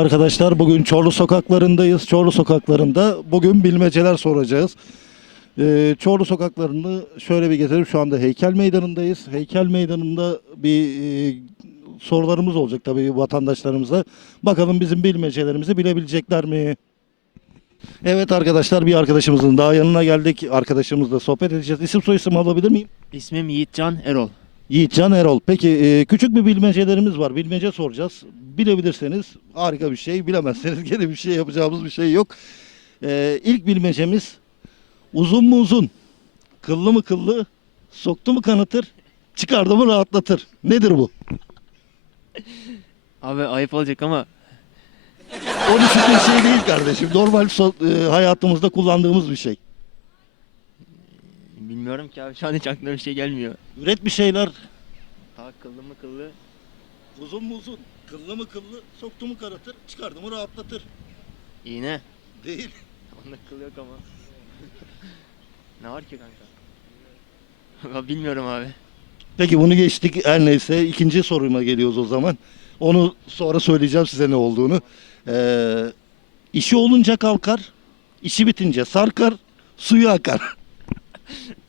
Arkadaşlar bugün Çorlu sokaklarındayız. Çorlu sokaklarında bugün bilmeceler soracağız. Ee, Çorlu sokaklarını şöyle bir gezelim. Şu anda heykel meydanındayız. Heykel meydanında bir e, sorularımız olacak tabii vatandaşlarımıza. Bakalım bizim bilmecelerimizi bilebilecekler mi? Evet arkadaşlar bir arkadaşımızın daha yanına geldik. Arkadaşımızla sohbet edeceğiz. İsim soyisim alabilir miyim? İsmim Yiğitcan Erol. Yiğitcan Erol. Peki e, küçük bir bilmecelerimiz var. Bilmece soracağız. Bilebilirseniz harika bir şey. Bilemezseniz gene bir şey yapacağımız bir şey yok. E, ilk bilmecemiz uzun mu uzun, kıllı mı kıllı, soktu mu kanatır, çıkardı mı rahatlatır. Nedir bu? Abi ayıp olacak ama O düşündüğün şey değil kardeşim. Normal so- e, hayatımızda kullandığımız bir şey. Bilmiyorum ki abi şu an hiç aklıma bir şey gelmiyor. Üret bir şeyler. Ha kıllı mı kıllı? Uzun mu uzun, kıllı mı kıllı, soktu mu kanatır, çıkardı mı rahatlatır. İğne. Değil. Onda kıl yok ama. ne var ki kanka? Abi Bilmiyorum abi. Peki bunu geçtik her neyse ikinci soruma geliyoruz o zaman. Onu sonra söyleyeceğim size ne olduğunu. Ee, işi olunca kalkar, işi bitince sarkar, suyu akar.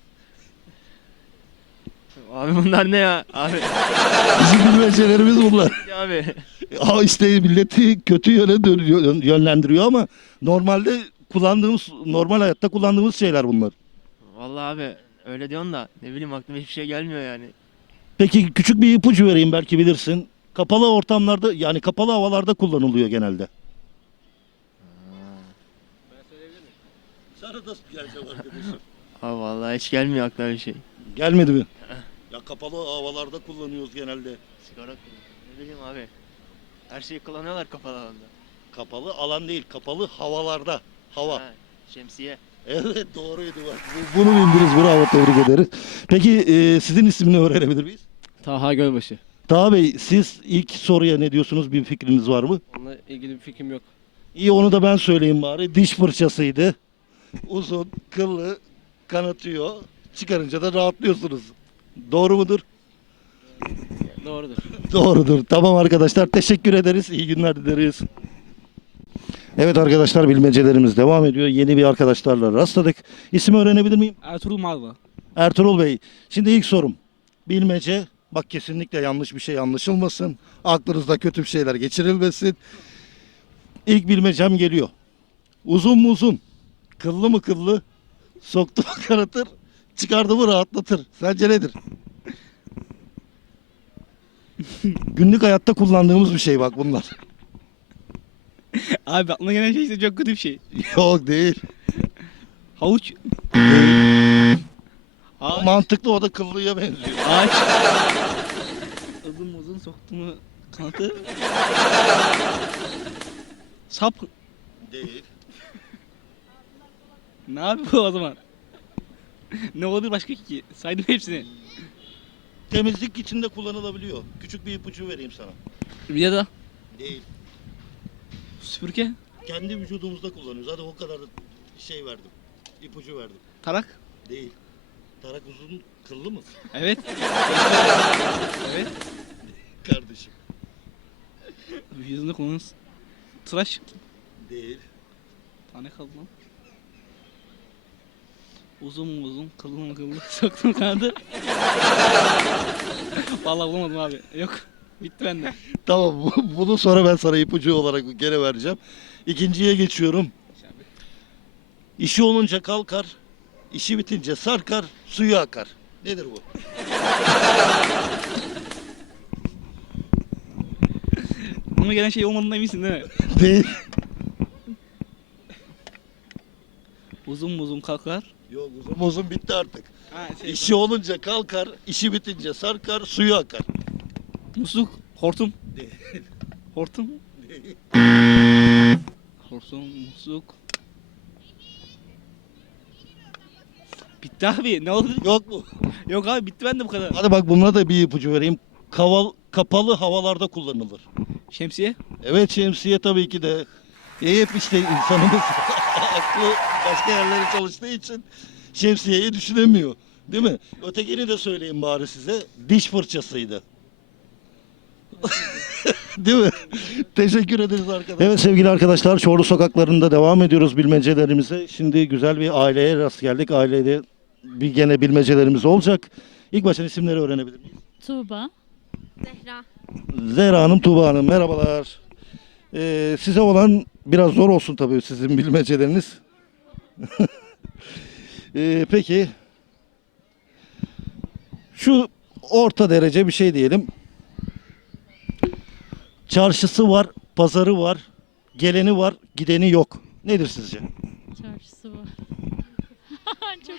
Abi bunlar ne ya? Abi. Bizim bilmecelerimiz bunlar. abi. Aa işte milleti kötü yöne dön- yönlendiriyor ama normalde kullandığımız, normal hayatta kullandığımız şeyler bunlar. Vallahi abi öyle diyorsun da ne bileyim aklıma hiçbir şey gelmiyor yani. Peki küçük bir ipucu vereyim belki bilirsin. Kapalı ortamlarda yani kapalı havalarda kullanılıyor genelde. Sana da geleceğim arkadaşım. Abi vallahi hiç gelmiyor aklıma bir şey. Gelmedi mi? Ya kapalı havalarda kullanıyoruz genelde. Sigara kullanıyor. Ne bileyim abi. Her şeyi kullanıyorlar kapalı alanda. Kapalı alan değil, kapalı havalarda. Hava. Ha, şemsiye. Evet doğruydu bak. Bu- Bunu bildiniz bravo tebrik ederiz. Peki e, sizin ismini öğrenebilir miyiz? Taha Gölbaşı. Taha Bey siz ilk soruya ne diyorsunuz bir fikriniz var mı? Onunla ilgili bir fikrim yok. İyi onu da ben söyleyeyim bari. Diş fırçasıydı. Uzun, kıllı, kanatıyor. Çıkarınca da rahatlıyorsunuz. Doğru mudur? Doğrudur. Doğrudur. Tamam arkadaşlar teşekkür ederiz. İyi günler dileriz. Evet arkadaşlar bilmecelerimiz devam ediyor. Yeni bir arkadaşlarla rastladık. İsmi öğrenebilir miyim? Ertuğrul Malva. Ertuğrul Bey. Şimdi ilk sorum. Bilmece. Bak kesinlikle yanlış bir şey anlaşılmasın. Aklınızda kötü bir şeyler geçirilmesin. İlk bilmecem geliyor. Uzun mu uzun? Kıllı mı kıllı? Soktu mu kanatır? Çıkardı mı rahatlatır? Sence nedir? Günlük hayatta kullandığımız bir şey bak bunlar. Abi aklıma gelen şey ise çok kötü bir şey. Yok değil. Havuç. Ağaç. Mantıklı o da kıllıya benziyor. Ağaç. uzun uzun soktu mu kanatı. Sap. Değil. Ne yapıyor o zaman? ne olur başka ki? Saydım hepsini. Temizlik içinde kullanılabiliyor. Küçük bir ipucu vereyim sana. Bir de Değil. süpürge. Kendi vücudumuzda kullanıyoruz. Hadi o kadar da şey verdim. İpucu verdim. Tarak. Değil. Tarak uzun kıllı mı? Evet. evet. Kardeşim. Yüzünde kullanırız. Tıraş. Değil. Tane kaldı lan. Uzun uzun, kıllı mı kıllı, soktum kanadı. Vallahi bulamadım abi. Yok. Bitti bende. Tamam bu- bunu sonra ben sana ipucu olarak gene vereceğim. İkinciye geçiyorum. İşi olunca kalkar, işi bitince sarkar, suyu akar. Nedir bu? Buna gelen şey olmadığına eminsin değil mi? Değil. Uzun uzun kalkar. Yok uzun uzun bitti artık. Ha, şey, İşi olunca kalkar, işi bitince sarkar, suyu akar. musluk, hortum. Hortum. Hortum, musluk. Bitti abi. Ne oldu? Yok mu? Yok abi bitti bende bu kadar. Hadi bak bununla da bir ipucu vereyim. Kaval, kapalı havalarda kullanılır. Şemsiye. Evet şemsiye tabii ki de. E hep işte insanımız aklı başka yerlere çalıştığı için şemsiyeyi düşünemiyor. Değil mi? Ötekini de söyleyeyim bari size. Diş fırçasıydı. Değil mi? Teşekkür ederiz arkadaşlar. Evet sevgili arkadaşlar Çorlu sokaklarında devam ediyoruz bilmecelerimize. Şimdi güzel bir aileye rast geldik. Ailede bir gene bilmecelerimiz olacak. İlk baştan isimleri öğrenebilir miyiz? Tuğba. Zehra. Zehra Hanım, Tuğba Hanım merhabalar. Ee, size olan biraz zor olsun tabii sizin bilmeceleriniz. Ee, peki şu orta derece bir şey diyelim. Çarşısı var, pazarı var, geleni var, gideni yok. Nedir sizce? Çarşısı var. Çok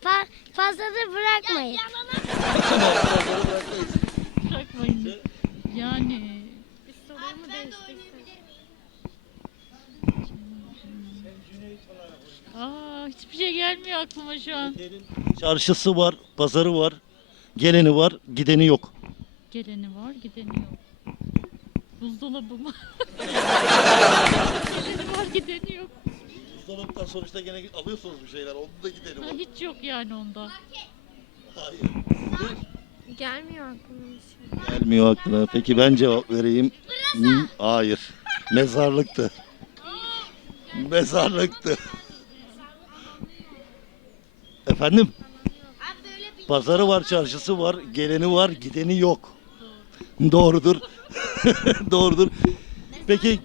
Fa fazla da bırakmayın. Yani Aa, hiçbir şey gelmiyor aklıma şu an. Çarşısı var, pazarı var, geleni var, gideni yok. Geleni var, gideni yok. Buzdolabı mı? Geleni var, gideni yok. Buzdolabından sonuçta gene alıyorsunuz bir şeyler. Onun da gideni Ha, hiç yok yani onda. Hayır. Gelmiyor aklıma bir şey. Gelmiyor aklına. Peki ben cevap vereyim. Hmm, Hayır. Mezarlıktı. Mezarlıktı. Efendim? Pazarı var, çarşısı var, geleni var, gideni yok. Doğrudur. Doğrudur. Peki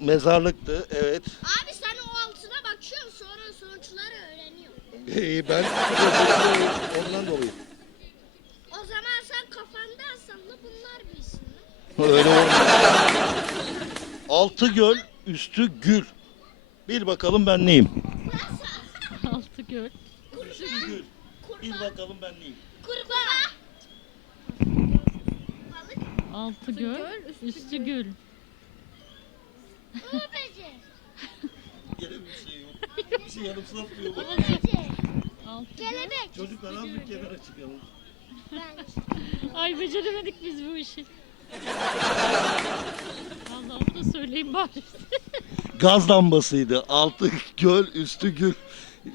mezarlıktı, evet. Abi sen o altına bakıyorsun sonra sonuçları öğreniyorsun. İyi ben ondan dolayı. O zaman sen kafanda aslında bunlar bilsin. Öyle olmuyor. Altı göl, üstü gül. Bir bakalım ben neyim? Altı göl. Gül. Bir bakalım ben neyim? Kurbağa. Altı göl, üstü gül. Böcek. Gene bir şey yok. Bir şey yarım sınıf diyor. Kelebek. Çocuklar az bir kenara çıkalım. Ay beceremedik biz bu işi. Vallahi onu da söyleyeyim bari. Gaz lambasıydı. Altı göl, üstü gül.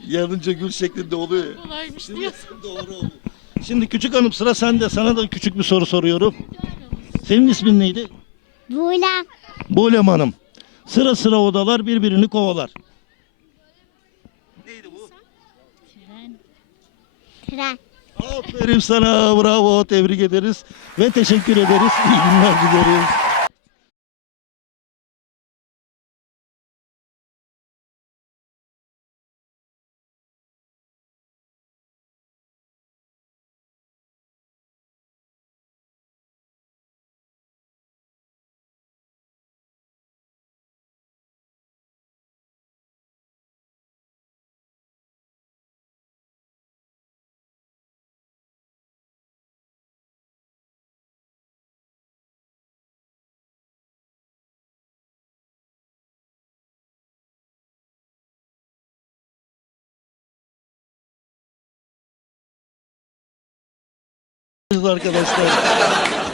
Yanınca gül şeklinde oluyor. ya. Kolaymış Şimdi diyorsun. doğru oldu. Şimdi küçük hanım sıra sende. Sana da küçük bir soru soruyorum. Senin ismin neydi? Buğla. Bulem Hanım. Sıra sıra odalar birbirini kovalar. Neydi bu? Tren. Tren. Aferin sana. Bravo. Tebrik ederiz. Ve teşekkür ederiz. İyi günler dileriz. Arkadaşlar.